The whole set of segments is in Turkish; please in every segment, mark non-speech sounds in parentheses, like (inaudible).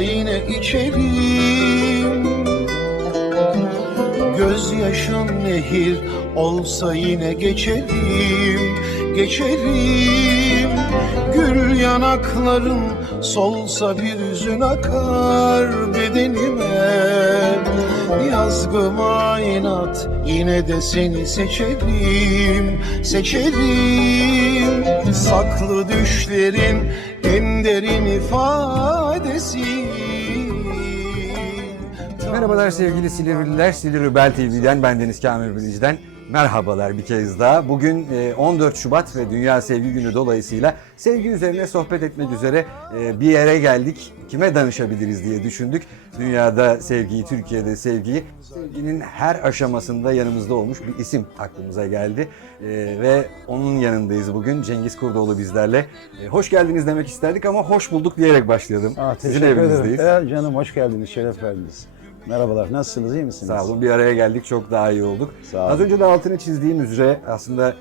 yine içerim. Gözyaşın nehir olsa yine geçerim Geçerim. Gül yanakların solsa bir hüzün akar bedenime. Yazgıma inat yine de seni seçerim Seçerim. Saklı düşlerin en derin ifadesi Merhabalar sevgili Silivriler, Silivri Bel TV'den ben Deniz Kamil Bilici'den merhabalar bir kez daha. Bugün e, 14 Şubat ve Dünya Sevgi Günü dolayısıyla sevgi üzerine sohbet etmek üzere e, bir yere geldik. Kime danışabiliriz diye düşündük. Dünyada sevgiyi, Türkiye'de sevgiyi, sevginin her aşamasında yanımızda olmuş bir isim aklımıza geldi. E, Ve onun yanındayız bugün. Cengiz Kurdoğlu bizlerle. E, Hoş geldiniz demek isterdik ama hoş bulduk diyerek başlayalım. Aa, Sizin evinizdeyiz. ederim. Ee, canım hoş geldiniz, şeref verdiniz. Merhabalar, nasılsınız, iyi misiniz? Sağ olun bir araya geldik çok daha iyi olduk. Sağ olun. Az önce de altını çizdiğim üzere aslında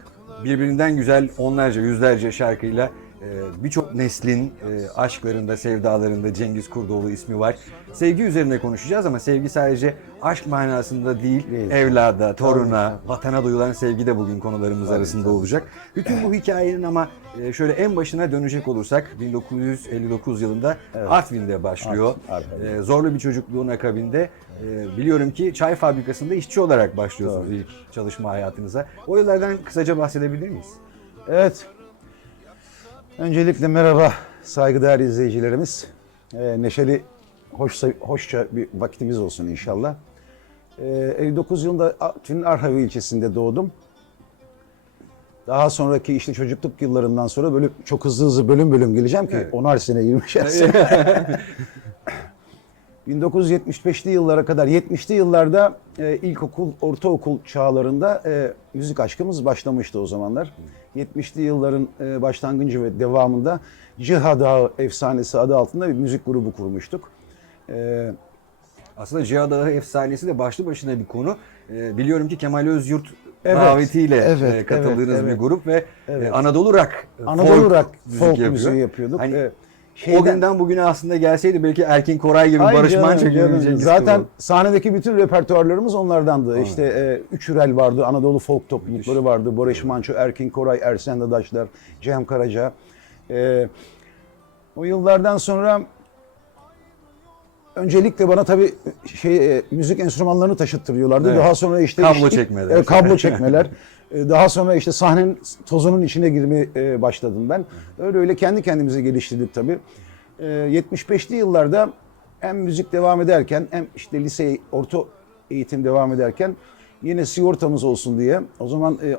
birbirinden güzel onlarca yüzlerce şarkıyla birçok neslin e, aşklarında, sevdalarında Cengiz Kurdoğlu ismi var. Sevgi üzerine konuşacağız ama sevgi sadece aşk manasında değil, Değil. evlada, toruna, vatana duyulan sevgi de bugün konularımız arasında olacak. Bütün bu hikayenin ama e, şöyle en başına dönecek olursak 1959 yılında Artvin'de başlıyor. Art- Artvin. E, zorlu bir çocukluğun akabinde biliyorum ki çay fabrikasında işçi olarak başlıyorsunuz ilk çalışma hayatınıza. O yıllardan kısaca bahsedebilir miyiz? Evet. Öncelikle merhaba saygıdeğer izleyicilerimiz. Ee, neşeli, hoşça, hoşça bir vakitimiz olsun inşallah. Ee, 59 yılında Artvin'in Arhavi ilçesinde doğdum. Daha sonraki işte çocukluk yıllarından sonra böyle çok hızlı hızlı bölüm bölüm geleceğim ki Evet. 10'ar sene 20'şer sene. 1975'li (laughs) yıllara kadar, 70'li yıllarda e, ilkokul, ortaokul çağlarında e, müzik aşkımız başlamıştı o zamanlar. 70'li yılların e, başlangıcı ve devamında Ciha Dağı Efsanesi adı altında bir müzik grubu kurmuştuk. E, Aslında Cihan Dağı efsanesi de başlı başına bir konu. E, biliyorum ki Kemal Özyurt Evet, davetiyle evet, katıldığınız evet, bir evet. grup ve Evet. Anadolu Rock, Anadolu Rock müzik folk yapıyor. müziği yapıyorduk. Hani E, O şeyden- günden bugüne aslında gelseydi belki Erkin Koray gibi, Ay Barış Manço gibi Zaten sahnedeki bütün repertuarlarımız onlardandı. İşte e, Üç Hürel vardı, Anadolu folk toplulukları vardı. Barış Manço, Erkin Koray, Ersen Dadaşlar, Cem Karaca. E, o yıllardan sonra öncelikle bana tabii şey e, müzik enstrümanlarını taşıttırıyorlardı. Evet. Daha sonra işte Kablo işte- çekmeler. e, kablo çekmeler. (laughs) E, Daha sonra işte sahnenin tozunun içine girmeye e, başladım ben. Öyle öyle kendi kendimize geliştirdik tabii. E, 75'li yıllarda hem müzik devam ederken hem işte lise, orta eğitim devam ederken yine sigortamız olsun diye. O zaman e,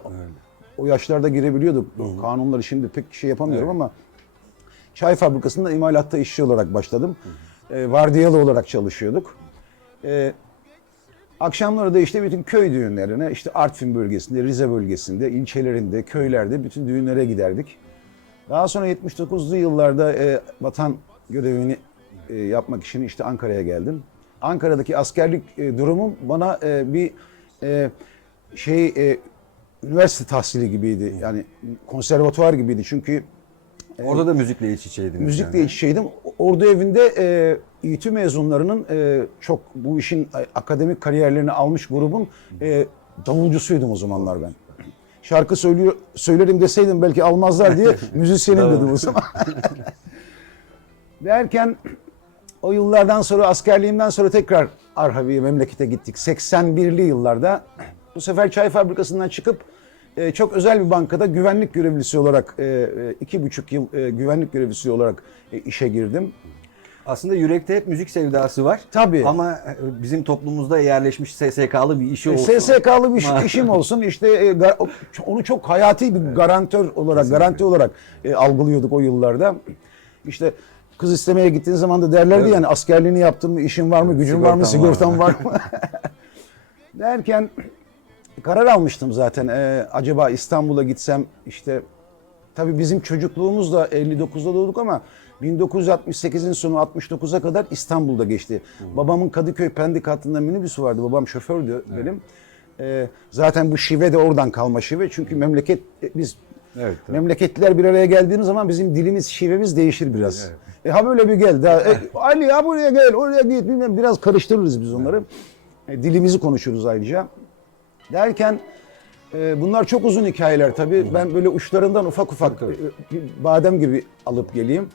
o yaşlarda girebiliyorduk. Kanunları şimdi pek şey yapamıyorum ama çay fabrikasında imalatta işçi olarak başladım. E, vardiyalı olarak çalışıyorduk. E, akşamları da işte bütün köy düğünlerine, işte Artvin bölgesinde, Rize bölgesinde, ilçelerinde, köylerde bütün düğünlere giderdik. Daha sonra 79'lu yıllarda e, vatan görevini yapmak için işte Ankara'ya geldim. Ankara'daki askerlik durumum bana bir şey üniversite tahsili gibiydi. Yani konservatuvar gibiydi. Çünkü Orada da müzikle iç içeydiniz. Müzikle yani. iç içeydim. Ordu evinde e, İTÜ mezunlarının e, çok bu işin e, akademik kariyerlerini almış grubun e, davulcusuydum o zamanlar ben. Şarkı söylüyor, söylerim deseydim belki almazlar diye (laughs) müzisyenim dedim o zaman. (laughs) Derken o yıllardan sonra askerliğimden sonra tekrar Arhavi'ye memlekete gittik. 81'li yıllarda bu sefer çay fabrikasından çıkıp e, çok özel bir bankada güvenlik görevlisi olarak e, e, iki buçuk yıl e, güvenlik görevlisi olarak e, işe girdim. Aslında yürekte hep müzik sevdası var. Tabii. Ama bizim toplumumuzda yerleşmiş SSK'lı bir işi olsun. SSK'lı bir iş- işim (laughs) olsun işte onu çok hayati bir garantör olarak garanti olarak e, algılıyorduk o yıllarda. İşte kız istemeye gittiğin zaman da derlerdi Evet. yani askerliğini yaptın mı, işin var mı, gücün var mı, Sigortan var sigortan var mı? (laughs) Derken karar almıştım zaten. E, acaba İstanbul'a gitsem işte tabii bizim çocukluğumuz da 59'da doğduk ama 1968'in sonu 69'a kadar İstanbul'da geçti. Babamın Kadıköy Pendik hattında minibüsü vardı. Babam şofördü benim. E, zaten bu şive de oradan kalma şive. Çünkü memleket e, biz Evet, tabii. Memleketliler bir araya geldiğimiz zaman bizim dilimiz, şivemiz değişir biraz. E ha böyle bir gel. Daha, e, Ali ya buraya gel, oraya git bilmem biraz karıştırırız biz onları. E, dilimizi konuşuruz ayrıca. Derken e, bunlar çok uzun hikayeler tabii. Ben böyle uçlarından ufak ufak e, bir badem gibi alıp geleyim.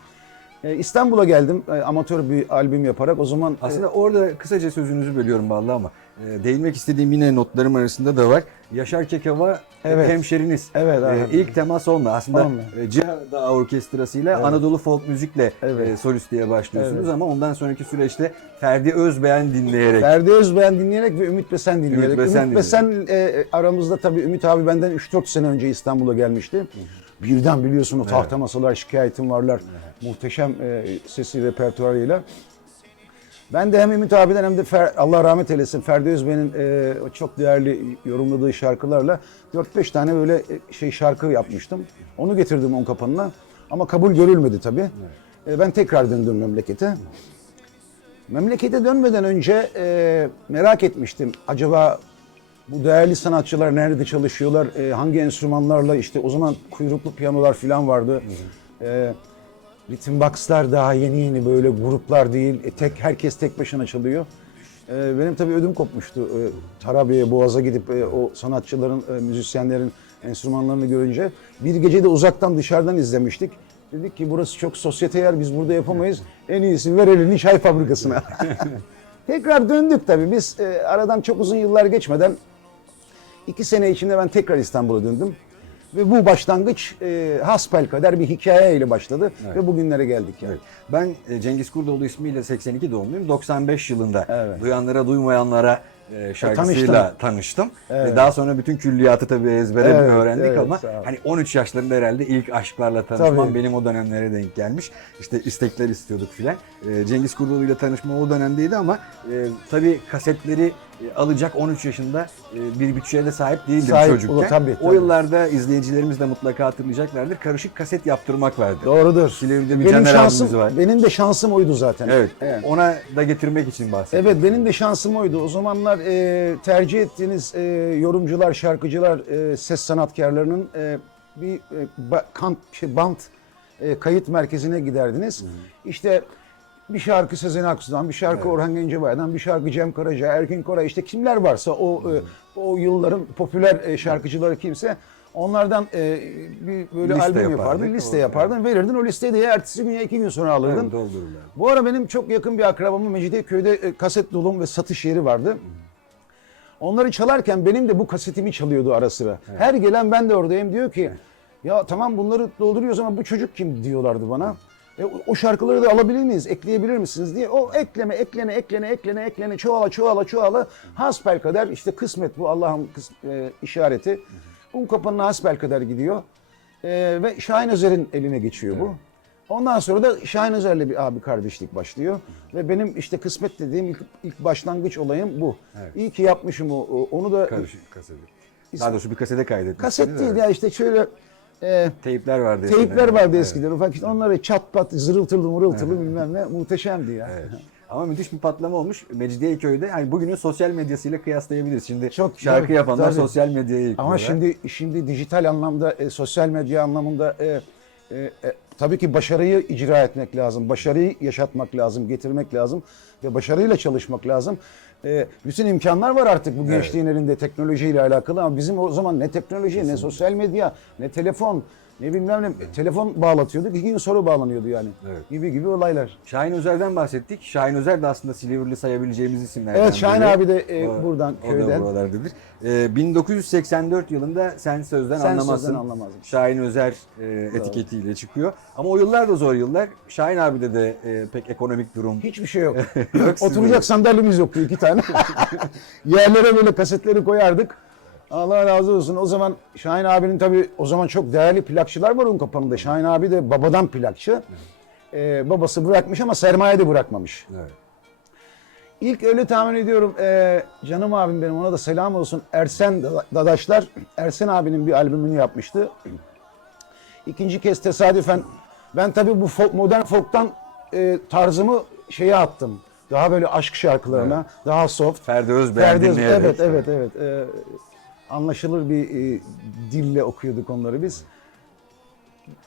E, İstanbul'a geldim e, amatör bir albüm yaparak. O zaman Aslında orada kısaca sözünüzü bölüyorum vallahi ama e, değinmek istediğim yine notlarım arasında da var. Yaşar Kekava Evet. hemşeriniz. Evet, evet. ilk temas onunla. Aslında Onunla. Ciha Dağı Orkestrası'yla Anadolu Folk Müzik'le Evet. solistliğe başlıyorsunuz Evet. ama ondan sonraki süreçte Ferdi Özbeğen dinleyerek. Ferdi Özbeğen dinleyerek ve Ümit Besen dinleyerek. Ümit Ümit Besen Besen, e, aramızda tabii Ümit abi benden 3-4 sene önce İstanbul'a gelmişti. Birden biliyorsun o tahta masalar şikayetim varlar. Muhteşem e, sesi repertuarıyla. Ben de hem Ümit abiden hem de Fer- Allah rahmet eylesin Ferdi Özbeğen'in e, o çok değerli yorumladığı şarkılarla 4-5 tane böyle e, şey şarkı yapmıştım. Onu getirdim on kapanına. Ama kabul görülmedi tabii. E, ben tekrar döndüm memlekete. Memlekete dönmeden önce e, merak etmiştim. Acaba bu değerli sanatçılar nerede çalışıyorlar? E, hangi enstrümanlarla? işte o zaman kuyruklu piyanolar falan vardı. E, ritim box'lar daha yeni yeni böyle gruplar değil. E, tek herkes tek başına çalıyor. E, benim tabii ödüm kopmuştu. E, Tarabya'ya, Boğaz'a gidip e, o sanatçıların, e, müzisyenlerin enstrümanlarını görünce. Bir gece de uzaktan dışarıdan izlemiştik. Dedik ki burası çok sosyete yer, biz burada yapamayız. En iyisi ver elini çay fabrikasına. (laughs) tekrar döndük tabii. Biz e, aradan çok uzun yıllar geçmeden iki sene içinde ben tekrar İstanbul'a döndüm. Ve bu başlangıç e, hasbelkader bir hikayeyle başladı ve bugünlere geldik yani. Ben e, Cengiz Kurdoğlu ismiyle 82 doğumluyum. 95 yılında Evet. duyanlara duymayanlara e, şarkısıyla tanıştım. Evet. Ve daha sonra bütün külliyatı tabii ezbere Evet, öğrendik evet, ama sağ ol. hani 13 yaşlarında herhalde ilk aşklarla tanışmam Tabii. benim o dönemlere denk gelmiş. İşte istekler istiyorduk filan. E, Cengiz Kurdoğlu ile tanışma o dönemdeydi ama e, tabii kasetleri e, alacak 13 yaşında e, bir bütçeye de sahip değildim Sahip, çocukken. o tabii, O tabii. yıllarda izleyicilerimiz de mutlaka hatırlayacaklardır. Karışık kaset yaptırmak vardı. Doğrudur. Silivri'de bir benim Caner şansım, var. benim de şansım oydu zaten. Evet. Evet. Ona da getirmek için. Evet benim de şansım oydu. O zamanlar e, tercih ettiğiniz e, yorumcular, şarkıcılar, e, ses sanatkarlarının e, bir e, ba- kan, şey, band e, kayıt merkezine giderdiniz. İşte bir şarkı Sezen Aksu'dan, bir şarkı Orhan Gencebay'dan, bir şarkı Cem Karaca, Erkin Koray işte kimler varsa o e, o yılların popüler e, şarkıcıları kimse onlardan e, bir böyle Liste albüm yapardın, liste O- yapardın, verirdin. O listeyi de ya ertesi gün ya iki gün sonra alırdın. Evet, doldururlar. Bu ara benim çok yakın bir akrabamın Mecidiyeköy'de e, kaset dolum ve satış yeri vardı. Onları çalarken benim de bu kasetimi çalıyordu ara sıra. Her gelen ben de oradayım diyor ki ya tamam bunları dolduruyoruz ama bu çocuk kim diyorlardı bana. E, o- şarkıları da alabilir miyiz, ekleyebilir misiniz diye. O ekleme, eklene, eklene, eklene, eklene, çoğala, çoğala, çoğala. Hasbelkader işte kısmet bu Allah'ın e, işareti. Un kapanına hasbelkader gidiyor. E, ve Şahin Özer'in eline geçiyor bu. Ondan sonra da Şahin Özer'le bir abi kardeşlik başlıyor. Ve benim işte kısmet dediğim ilk, ilk başlangıç olayım bu. İyi ki yapmışım o. Onu da Karışık kaseti. Daha doğrusu bir kasete kaydetmişsiniz. kaset değil evet. ya işte şöyle e, Teypler vardı. teypler eskiden. vardı Evet. eskiden. Ufak işte onları çat pat zırıltılı mırıltılı (laughs) bilmem ne muhteşemdi ya. Evet. Ama müthiş bir patlama olmuş. Mecidiyeköy'de hani bugünün sosyal medyasıyla kıyaslayabiliriz. Şimdi Çok- şarkı tabii, yapanlar tabii. sosyal medyaya yüklüyorlar. Ama şimdi şimdi dijital anlamda, e, sosyal medya anlamında e, e, e, tabii ki başarıyı icra etmek lazım. Başarıyı yaşatmak lazım, getirmek lazım ve başarıyla çalışmak lazım. E, bütün imkanlar var artık bu gençliğin elinde teknolojiyle alakalı ama bizim o zaman ne teknoloji, ne sosyal medya, ne telefon, ne bilmem ne telefon bağlatıyorduk. iki gün sonra bağlanıyordu yani. Evet. Gibi gibi olaylar. Şahin Özer'den bahsettik. Şahin Özer de aslında Silivri'li sayabileceğimiz isimlerden Evet, Şahin biri. abi de, e, buradan, O da köyden. buralardadır. E, 1984 yılında Sen Sözden Sen Anlamazsın. Sözden Anlamazsın. Şahin Özer e, etiketiyle çıkıyor. Ama o yıllar da zor yıllar. Şahin abi de e, pek ekonomik durum Hiçbir şey yok. (laughs) Yok, Oturacak sandalyemiz yoktu iki tane. (laughs) Yerlere böyle kasetleri koyardık. Allah razı olsun. O zaman Şahin abinin tabii o zaman çok değerli plakçılar var onun kapanında. Şahin abi de babadan plakçı. Ee, babası bırakmış ama sermaye de bırakmamış. Evet. İlk öyle tahmin ediyorum e, canım abim benim ona da selam olsun. Ersen Dadaşlar Ersen abinin bir albümünü yapmıştı. İkinci kez tesadüfen ben tabii bu folk, modern folk'tan e, tarzımı şeye attım. Daha böyle aşk şarkılarına, daha soft. Ferdi Özbeğen Ferdi Öz- dinleyerek. Evet, evet, evet. E, anlaşılır bir e, dille okuyorduk onları biz.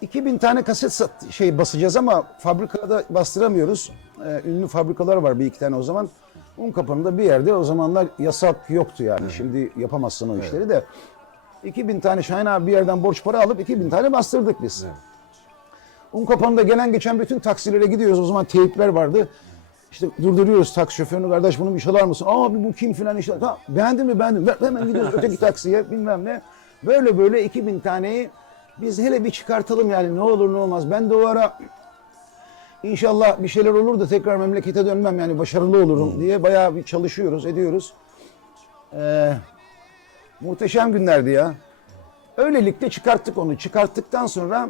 2000 tane kaset sat, şey basacağız ama fabrikada bastıramıyoruz. Ee, ünlü fabrikalar var bir iki tane o zaman. Un kapanında bir yerde o zamanlar yasak yoktu yani. Şimdi yapamazsın o işleri de. 2000 tane Şahin abi bir yerden borç para alıp 2000 tane bastırdık biz. Un kapanında gelen geçen bütün taksilere gidiyoruz. O zaman teyipler vardı. İşte durduruyoruz taksi şoförünü kardeş bunu bir çalar mısın? Abi bu kim filan işte. Tamam, beğendin mi beğendim. Ver- Hemen gidiyoruz öteki (laughs) taksiye bilmem ne. Böyle böyle 2000 taneyi biz hele bir çıkartalım yani ne olur ne olmaz. Ben de o ara inşallah bir şeyler olur da tekrar memlekete dönmem yani başarılı olurum diye bayağı bir çalışıyoruz ediyoruz. Ee, muhteşem günlerdi ya. Öylelikle çıkarttık onu. Çıkarttıktan sonra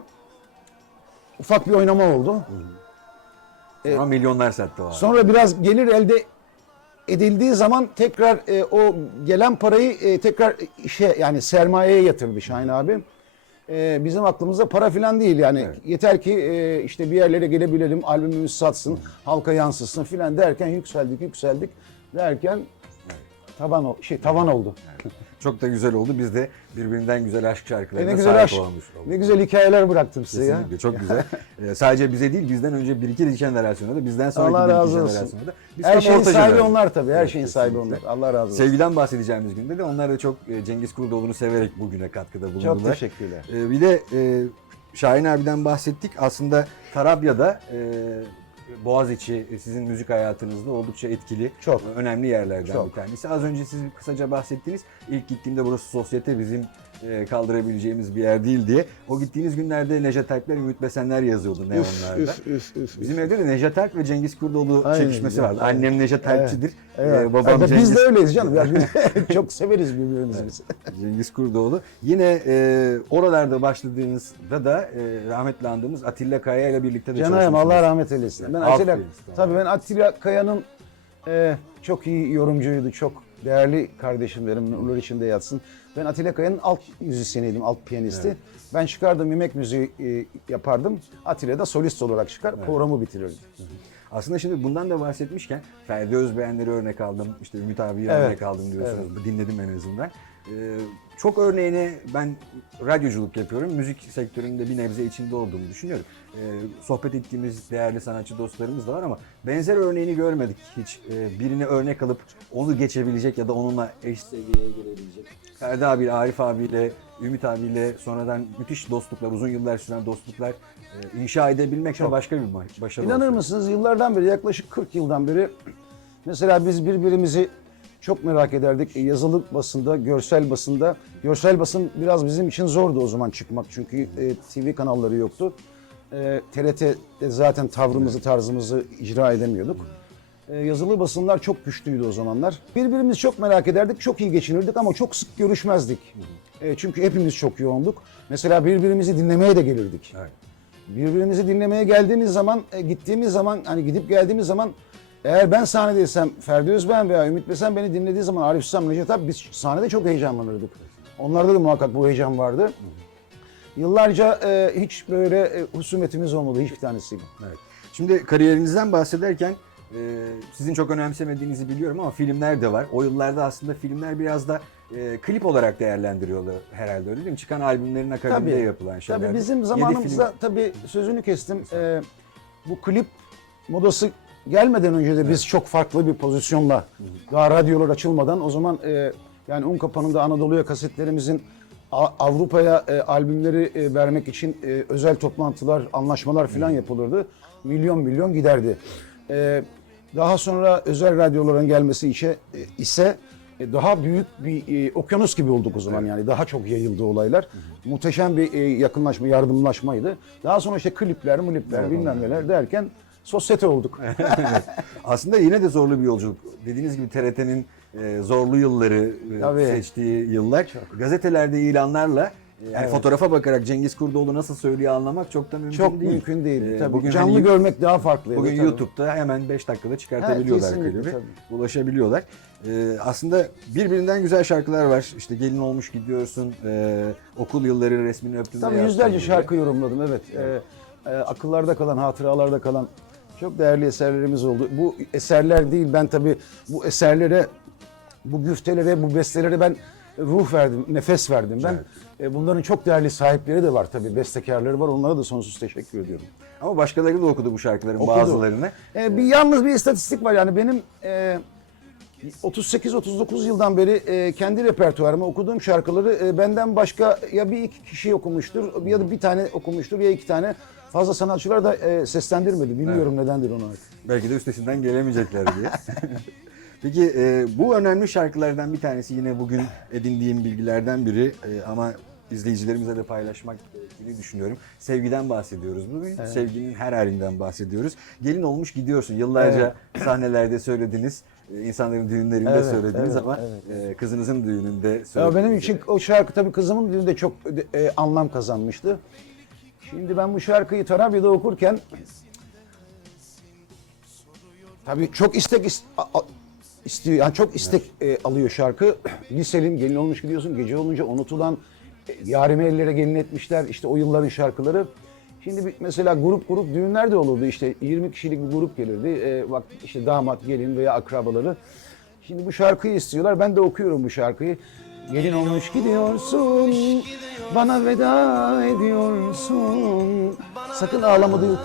ufak bir oynama oldu. Ama milyonlar sattı o. Sonra biraz gelir elde edildiği zaman tekrar e, o gelen parayı e, tekrar işe yani sermayeye yatırdı Şahin abi. E, bizim aklımızda para falan değil yani yeter ki e, işte bir yerlere gelebilelim, albümümüz satsın, halka yansısın filan derken yükseldik yükseldik derken tavan o şey tavan oldu. Çok da güzel oldu. Biz de birbirinden güzel aşk E, şarkılarına ne güzel sahip aşk, olmuş olduk. ne güzel hikayeler bıraktım size ya. Kesinlikle çok güzel. (laughs) Ee, sadece bize değil bizden önce bir iki jenerasyona da bizden sonraki Allah bir iki razı jenerasyona da. Biz Her şeyin sahibi jenerasyon. onlar tabii. Her Evet, şeyin sahibi onlar. kesinlikle. Allah razı olsun. Sevgiden bahsedeceğimiz günde de onlar da çok e, Cengiz Kurdoğlu'nu severek bugüne katkıda bulundular. Çok teşekkürler. Ee, bir de e, Şahin abiden bahsettik. Aslında Tarabya'da e, Boğaziçi e, sizin müzik hayatınızda oldukça etkili, Çok. önemli yerlerden Çok. bir tanesi. Az önce siz kısaca bahsettiniz. İlk gittiğimde burası sosyete bizim kaldırabileceğimiz bir yer değil diye. O gittiğiniz günlerde Necdet Alpler, Ümit Besenler yazıyordu neonlarda. Üf, üf, üf, Bizim evde de Necdet Alp ve Cengiz Kurdoğlu Aynen, çekişmesi evet, vardı. Annem Necdet Alpçidir. Evet. Ee, babam Biz Cengiz, de öyleyiz canım. (laughs) Biz (laughs) çok severiz birbirimizi biz. Cengiz Kurdoğlu. Yine e, oralarda başladığınızda da e, rahmetli andığımız Atilla Kaya ile birlikte de Canayım. Allah rahmet eylesin. Ben Atilla, tabii ben Atilla Kaya'nın e, çok iyi yorumcuydu. Çok değerli kardeşim benim. Nurlar içinde yatsın. Ben Atilla Kaya'nın alt müzisyeniydim, alt piyanisti. Ben çıkardım yemek müziği e, yapardım. Atilla da solist olarak çıkar, programı bitirirdi. Aslında şimdi bundan da bahsetmişken Ferdi Özbeğenleri örnek aldım, işte Ümit abiyi Evet. örnek aldım diyorsunuz. Dinledim en azından. Ee, çok örneğini ben radyoculuk yapıyorum. Müzik sektöründe bir nebze içinde olduğumu düşünüyorum. Ee, sohbet ettiğimiz değerli sanatçı dostlarımız da var ama benzer örneğini görmedik hiç. Ee, birini örnek alıp onu geçebilecek ya da onunla eş seviyeye gelebilecek. Ferdi abiyle, Arif abiyle, Ümit abiyle sonradan müthiş dostluklar, uzun yıllar süren dostluklar e, inşa edebilmek de başka bir ba- başarı. İnanır olsun. mısınız yıllardan beri yaklaşık 40 yıldan beri mesela biz birbirimizi çok merak ederdik. E, Yazılı basında, görsel basında. Görsel basın biraz bizim için zordu o zaman çıkmak çünkü e, TV kanalları yoktu. E, TRT'de zaten tavrımızı, tarzımızı icra edemiyorduk. E, yazılı basınlar çok güçlüydü o zamanlar. Birbirimizi çok merak ederdik, çok iyi geçinirdik ama çok sık görüşmezdik. E, çünkü hepimiz çok yoğunduk. Mesela birbirimizi dinlemeye de gelirdik. Evet. Birbirimizi dinlemeye geldiğimiz zaman, e, gittiğimiz zaman, hani gidip geldiğimiz zaman eğer ben sahnedeysem Ferdi Özben veya Ümit Besen beni dinlediği zaman Arif Sam, Necdet abi biz sahnede çok heyecanlanırdık. Onlarda da muhakkak bu heyecan vardı. Yıllarca e, hiç böyle e, husumetimiz olmadı hiçbir tanesiyle. Evet. Şimdi kariyerinizden bahsederken e, sizin çok önemsemediğinizi biliyorum ama filmler de var. O yıllarda aslında filmler biraz da e, klip olarak değerlendiriyorlar herhalde öyle değil mi? Çıkan albümlerin akabinde yapılan şeyler. Tabii bizim zamanımızda tabii sözünü kestim. Ee, bu klip modası gelmeden önce de biz çok farklı bir pozisyonla daha radyolar açılmadan o zaman e, yani un kapanında Anadolu'ya kasetlerimizin A- Avrupa'ya e, albümleri e, vermek için e, özel toplantılar, anlaşmalar falan yapılırdı. Milyon milyon giderdi. E, daha sonra özel radyoların gelmesi işe, e, ise e, daha büyük bir e, okyanus gibi olduk o zaman yani daha çok yayıldı olaylar. Muhteşem bir e, yakınlaşma, yardımlaşmaydı. Daha sonra işte klipler, mulipler, bilmem neler derken sosyete olduk. (laughs) Aslında yine de zorlu bir yolculuk. Dediğiniz gibi TRT'nin e, zorlu yılları e, Tabii. seçtiği yıllar. Gazetelerde ilanlarla e, yani Evet. fotoğrafa bakarak Cengiz Kurdoğlu nasıl söylüyor anlamak çok da mümkün Çok değil. mümkün değil. E, tabii. bugün Canlı hani- görmek daha farklıydı. Bugün tabii. YouTube'da hemen 5 dakikada çıkartabiliyorlar kesinlikle, klibi. tabii. Ulaşabiliyorlar. Ee, aslında birbirinden güzel şarkılar var. İşte gelin olmuş gidiyorsun. ee, okul yılları resmini öptüm. Tabii yüzlerce şarkı yorumladım evet. Ee, e, akıllarda kalan, hatıralarda kalan çok değerli eserlerimiz oldu. Bu eserler değil ben tabii bu eserlere, bu güftelere, bu bestelere ben ruh verdim, nefes verdim ben. E, bunların çok değerli sahipleri de var tabii, bestekarları var. Onlara da sonsuz teşekkür ediyorum. Ama başkaları da okudu bu şarkıların Okudu. bazılarını. E, bir yalnız bir istatistik var yani benim e, 38-39 yıldan beri e, kendi repertuarımı okuduğum şarkıları e, benden başka ya bir iki kişi okumuştur ya da bir tane okumuştur ya iki tane fazla sanatçılar da e, seslendirmedi. Bilmiyorum nedendir onu artık. Belki de üstesinden gelemeyecekler diye. (laughs) Peki e, bu önemli şarkılardan bir tanesi yine bugün edindiğim bilgilerden biri e, ama izleyicilerimizle de paylaşmak gerektiğini düşünüyorum. Sevgiden bahsediyoruz bugün. Sevginin her halinden bahsediyoruz. Gelin olmuş gidiyorsun. Yıllarca (laughs) sahnelerde söylediniz. e, insanların düğünlerinde Evet, söylediniz evet, ama e, kızınızın düğününde Ya söylediniz. benim için o şarkı tabii kızımın düğünde çok e, anlam kazanmıştı. Şimdi ben bu şarkıyı Tarabya'da okurken tabii çok istek is- a- a- istiyor. Yani çok istek e, alıyor şarkı. Liselim gelin olmuş gidiyorsun. Gece olunca unutulan e, yarime ellere gelin etmişler. işte o yılların şarkıları. Şimdi bir, mesela grup grup düğünler de olurdu. işte 20 kişilik bir grup gelirdi. E, bak işte damat, gelin veya akrabaları. Şimdi bu şarkıyı istiyorlar. Ben de okuyorum bu şarkıyı. Gelin olmuş gidiyorsun, bana veda ediyorsun. Sakın ağlama diyor.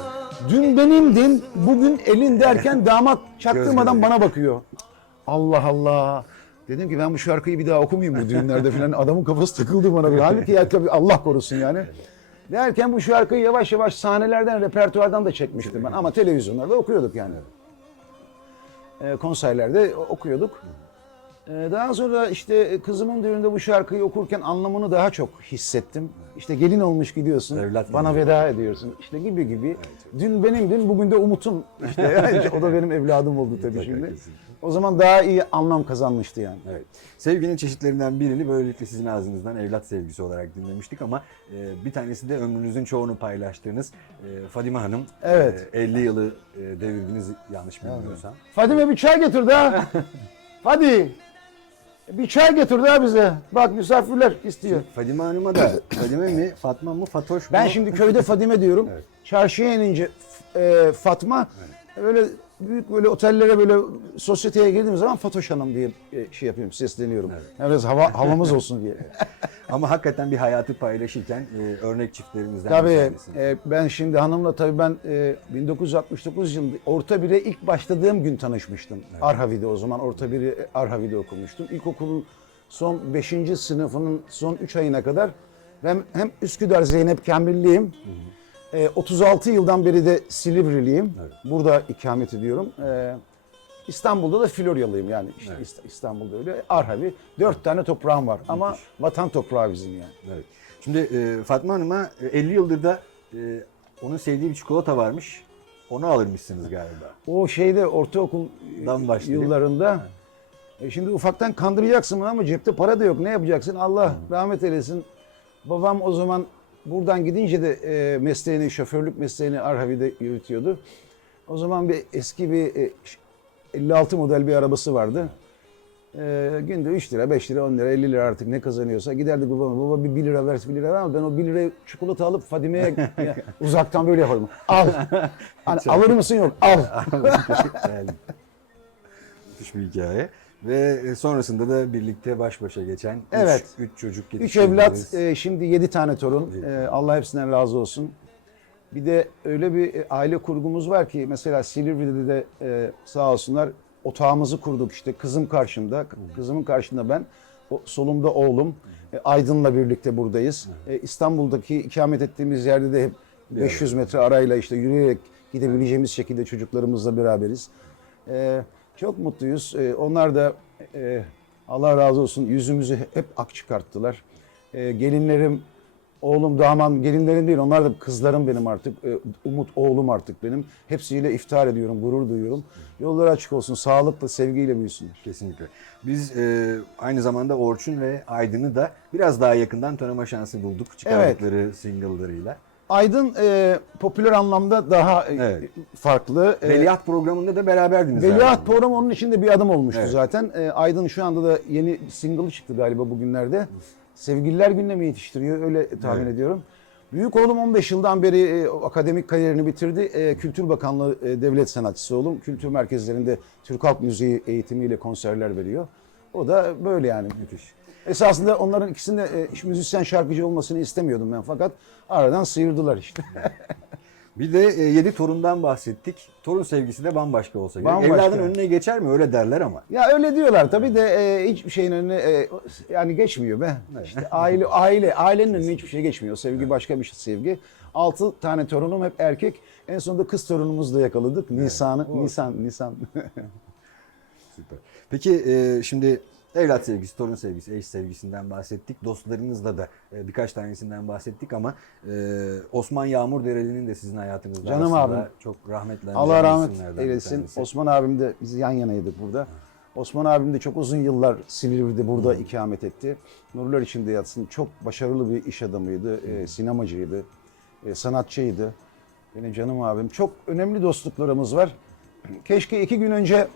Dün benimdin, bugün elin derken (laughs) damat çaktırmadan bana bakıyor. Allah Allah. Dedim ki ben bu şarkıyı bir daha okumayayım bu düğünlerde falan. (laughs) Adamın kafası takıldı bana. Halbuki ya tabii Allah korusun yani. Derken bu şarkıyı yavaş yavaş sahnelerden, repertuardan da çekmiştim ben. Ama televizyonlarda okuyorduk yani. E, konserlerde okuyorduk. E, daha sonra işte kızımın düğününde bu şarkıyı okurken anlamını daha çok hissettim. İşte gelin olmuş gidiyorsun, Evlat bana gidiyor. veda ediyorsun. İşte gibi gibi. Dün benim dün, bugün de Umut'um. İşte (laughs) o da benim evladım oldu tabii şimdi. kesinlikle. O zaman daha iyi anlam kazanmıştı yani. Evet. Sevginin çeşitlerinden birini böylelikle sizin ağzınızdan evlat sevgisi olarak dinlemiştik ama e, bir tanesi de ömrünüzün çoğunu paylaştığınız e, Fadime Hanım. Evet. E, 50 yılı e, devirdiniz yanlış bilmiyorsam. Fadime bir çay getir daha. Hadi. (laughs) Bir çay getir daha bize. Bak misafirler istiyor. Fadime Hanım'a da (coughs) Fadime mi, Fatma mı, Fatoş mu? Ben şimdi köyde Fadime diyorum. Evet. Çarşıya inince e, Fatma. Böyle büyük böyle otellere böyle sosyeteye girdiğim zaman Fatoş Hanım diye e, şey yapıyorum, sesleniyorum. Yani biraz hava, havamız olsun diye. Ama hakikaten bir hayatı paylaşırken e, örnek çiftlerimizden Tabii e, ben şimdi hanımla tabii ben e, 1969 yılında Orta 1'e ilk başladığım gün tanışmıştım. Arhavi'de o zaman Orta 1'i Arhavi'de okumuştum. İlkokulun son 5. sınıfının son 3 ayına kadar ben hem Üsküdar Zeynep Kamilliyim. E, 36 yıldan beri de Silivriliyim. Burada ikamet ediyorum. E, İstanbul'da da Floryalıyım yani işte İst- İstanbul'da öyle. Arhavi. Dört tane toprağım var ama vatan toprağı bizim yani. Evet. Şimdi e, Fatma Hanım'a e, 50 yıldır da e, onun sevdiği bir çikolata varmış. Onu alırmışsınız galiba. (laughs) O şeyde ortaokul başlayıp. yıllarında e şimdi ufaktan kandıracaksın ama cepte para da yok. Ne yapacaksın? Allah rahmet eylesin. Babam o zaman buradan gidince de e, mesleğini, şoförlük mesleğini Arhavi'de yürütüyordu. O zaman bir eski bir e, ş- 56 model bir arabası vardı. E, günde 3 lira, 5 lira, 10 lira, 50 lira artık ne kazanıyorsa giderdi babama. Baba bir 1 lira ver, 1 lira ver ama ben o 1 liraya çikolata alıp Fadime'ye ya, (laughs) uzaktan böyle yaparım. Al. Hani alır mısın yok. Al. müthiş bir hikaye. Ve e, sonrasında da birlikte baş başa geçen üç- Evet. üç, çocuk Üç evlat, e, şimdi yedi tane torun. E, Allah hepsinden razı olsun. Bir de öyle bir e, aile kurgumuz var ki mesela Silivri'de de e, sağ olsunlar otağımızı kurduk işte kızım karşımda, kızımın karşında ben, o, solumda oğlum. E, Aydın'la birlikte buradayız. E, İstanbul'daki ikamet ettiğimiz yerde de hep 500 metre arayla işte yürüyerek gidebileceğimiz şekilde çocuklarımızla beraberiz. E, çok mutluyuz. E, onlar da e, Allah razı olsun yüzümüzü hep ak çıkarttılar. E, gelinlerim, oğlum, daman, gelinlerim değil onlar da kızlarım benim artık. E, Umut oğlum artık benim. Hepsiyle iftihar ediyorum, gurur duyuyorum. Yolları açık olsun, sağlıkla, sevgiyle büyüsünler. Kesinlikle. Biz e, aynı zamanda Orçun ve Aydın'ı da biraz daha yakından tanıma şansı bulduk çıkardıkları single'larıyla. Aydın e, popüler anlamda daha e, Evet. farklı. E, Veliaht programında da beraberdiniz. Veliaht zaten. programı onun içinde bir adım olmuştu Evet. zaten. E, Aydın şu anda da yeni single'ı çıktı galiba bugünlerde. Sevgililer Günü'ne mi yetiştiriyor öyle tahmin ediyorum. Büyük oğlum 15 yıldan beri e, o akademik kariyerini bitirdi. E, Kültür Bakanlığı e, devlet sanatçısı oğlum. Kültür merkezlerinde Türk Halk Müziği eğitimiyle konserler veriyor. O da böyle yani. Müthiş. Esasında onların ikisinde e, müzisyen şarkıcı olmasını istemiyordum ben fakat aradan sıyırdılar işte. (laughs) Bir de e, yedi torundan bahsettik. Torun sevgisi de bambaşka olsa gerek. Bambaşka. Evladın önüne geçer mi? Öyle derler ama. ya öyle diyorlar tabii de e, hiçbir şeyin önüne e, yani geçmiyor be. İşte aile aile ailenin önüne hiçbir şey geçmiyor. Sevgi başka bir şey sevgi. Altı tane torunum hep erkek. En sonunda kız torunumuzu da yakaladık. Nisan'ı, Nisan, Nisan. (laughs) Süper. Peki e, şimdi evlat sevgisi, torun sevgisi, eş sevgisinden bahsettik. Dostlarınızla da e, birkaç tanesinden bahsettik ama e, Osman Yağmur Dereli'nin de sizin hayatınızda Canım abim. çok rahmetli Allah rahmet eylesin. Osman abim de biz yan yanaydık burada. Osman abim de çok uzun yıllar Silivri'de burada ikamet etti. Nurlar içinde yatsın. Çok başarılı bir iş adamıydı. e, sinemacıydı. e, sanatçıydı. Benim canım abim. Çok önemli dostluklarımız var. Keşke iki gün önce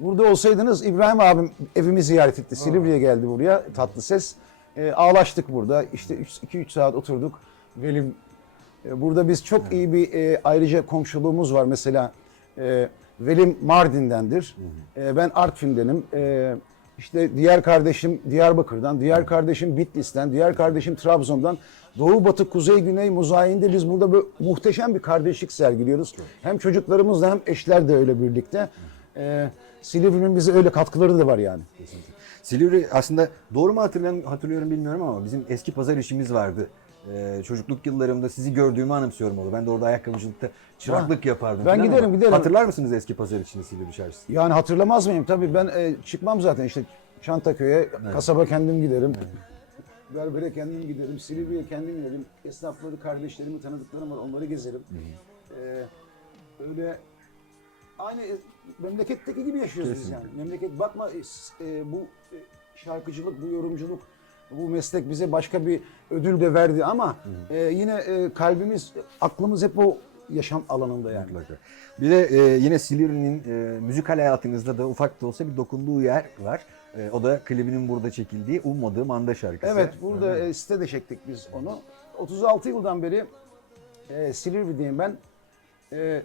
burada olsaydınız. İbrahim abim evimi ziyaret etti. Silivri'ye geldi buraya. Tatlı ses. E, ağlaştık burada. İşte 2-3 saat oturduk. Velim e, Burada biz çok iyi bir e, ayrıca komşuluğumuz var. Mesela e, Velim Mardin'dendir. E, ben Artvin'denim. E, işte diğer kardeşim Diyarbakır'dan, diğer kardeşim Bitlis'ten, diğer kardeşim Trabzon'dan. Doğu, batı, kuzey, güney muzayinde biz burada böyle muhteşem bir kardeşlik sergiliyoruz. Hem çocuklarımızla hem eşler de öyle birlikte. E, Silivri'nin bize öyle katkıları da var yani. Silivri aslında doğru mu hatırlıyorum, hatırlıyorum bilmiyorum ama bizim eski pazar işimiz vardı. Ee, çocukluk yıllarımda sizi gördüğümü anımsıyorum orada. Ben de orada ayakkabıcılıkta çıraklık yapardım. Ben giderim, ama giderim. Hatırlar mısınız eski pazar içini Silivri Çarşısı? Yani hatırlamaz mıyım? Tabii ben e, çıkmam zaten işte Çantaköy'e, kasaba kendim giderim. Berbere kendim giderim, Silivri'ye kendim giderim. Esnafları, kardeşlerimi, tanıdıklarım var, onları gezerim. Ee, öyle aynı memleketteki gibi yaşıyoruz biz yani. Memleket bakma e, e, bu e, şarkıcılık, bu yorumculuk, bu meslek bize başka bir ödül de verdi ama e, yine e, kalbimiz, aklımız hep o yaşam alanında yani. Mutlaka. Bir de e, yine Silivri'nin e, müzikal hayatınızda da ufak da olsa bir dokunduğu yer var. E, o da klibinin burada çekildiği Ummadığım Anda şarkısı. Evet, burada e, sitede çektik biz onu. 36 yıldan beri e, Silivri'deyim ben. E,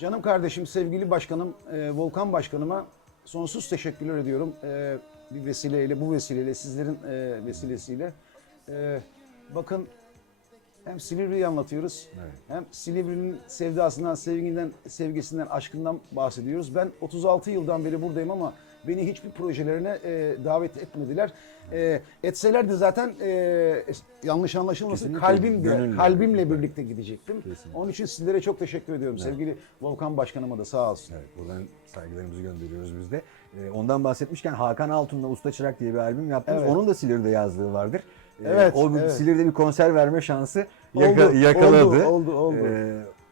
canım kardeşim, sevgili başkanım, e, Volkan Başkanıma sonsuz teşekkürler ediyorum. E, bir vesileyle, bu vesileyle, sizlerin e, vesilesiyle. E, bakın hem Silivri'yi anlatıyoruz, hem Silivri'nin sevdasından, sevginden, sevgisinden, aşkından bahsediyoruz. Ben 36 yıldan beri buradayım ama beni hiçbir projelerine e, davet etmediler. E, etseler de zaten e, yanlış anlaşılmasın Kesinlikle, kalbimle, gönülle. kalbimle birlikte gidecektim. Kesinlikle. Onun için sizlere çok teşekkür ediyorum. Sevgili Volkan Başkanıma da sağ olsun. Evet, buradan saygılarımızı gönderiyoruz biz de. E, ondan bahsetmişken Hakan Altun'la Usta Çırak diye bir albüm yaptınız. Evet. Onun da Silivri'de yazdığı vardır. E, Evet, O evet. Silivri'de bir konser verme şansı Oldu, yaka- yakaladı. oldu, oldu, oldu.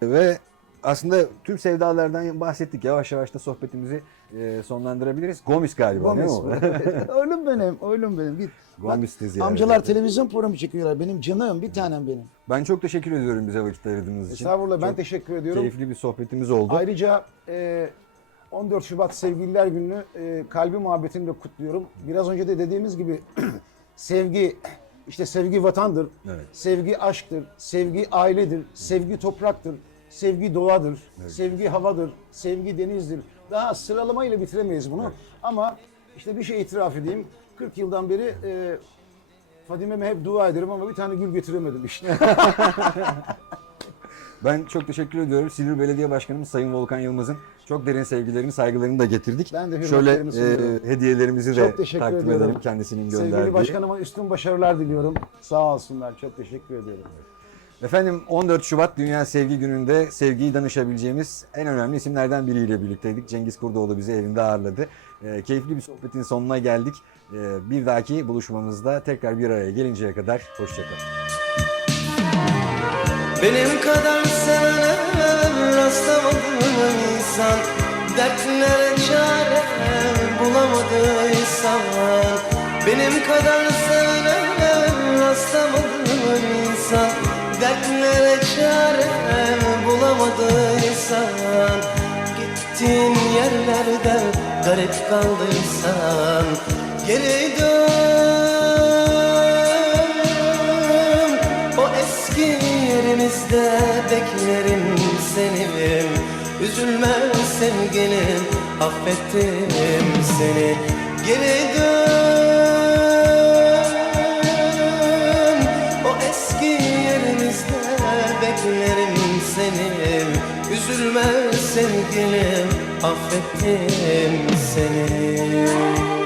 E, ve aslında tüm sevdalardan bahsettik. Yavaş yavaş da sohbetimizi e, sonlandırabiliriz. Gomis galiba Gomis. değil mi (laughs) oğlum benim, oğlum benim. Git. Bak, ziyaret amcalar televizyon programı çekiyorlar. Benim canım, bir tanem benim. Ben çok teşekkür ediyorum bize vakit ayırdığınız için. Estağfurullah ben Çok teşekkür ediyorum. Keyifli bir sohbetimiz oldu. Ayrıca e, 14 Şubat Sevgililer Günü'nü e, kalbi muhabbetini de kutluyorum. Biraz önce de dediğimiz gibi (clears throat) sevgi, işte sevgi vatandır, Evet. sevgi aşktır, sevgi ailedir, sevgi topraktır, sevgi doğadır, sevgi havadır, sevgi denizdir. Daha sıralamayla bitiremeyiz bunu. Ama işte bir şey itiraf edeyim. 40 yıldan beri e, Fadime'me hep dua ederim ama bir tane gül getiremedim işte. (laughs) Ben çok teşekkür ediyorum. Silivri Belediye Başkanımız Sayın Volkan Yılmaz'ın çok derin sevgilerini, saygılarını da getirdik. Ben de Şöyle e, hediyelerimizi de teşekkür takdim ediyorum. edelim kendisinin gönderdiği. Sevgili başkanıma üstün başarılar diliyorum. Sağ olsunlar. Çok teşekkür ediyorum. Efendim 14 Şubat Dünya Sevgi Günü'nde sevgiyi danışabileceğimiz en önemli isimlerden biriyle birlikteydik. Cengiz Kurdoğlu bizi evinde ağırladı. E, keyifli bir sohbetin sonuna geldik. E, bir dahaki buluşmamızda tekrar bir araya gelinceye kadar hoşçakalın. Benim kadar sevene rastlamadım insan Dertlere çare bulamadıysan Benim kadar sevene rastlamadım insan Çare bulamadıysan Gittiğin yerlerde garip kaldıysan. Geri dön. O eski yerimizde beklerim seni Üzülme sevgilim affettim seni. Geri dön sevgilim affettim seni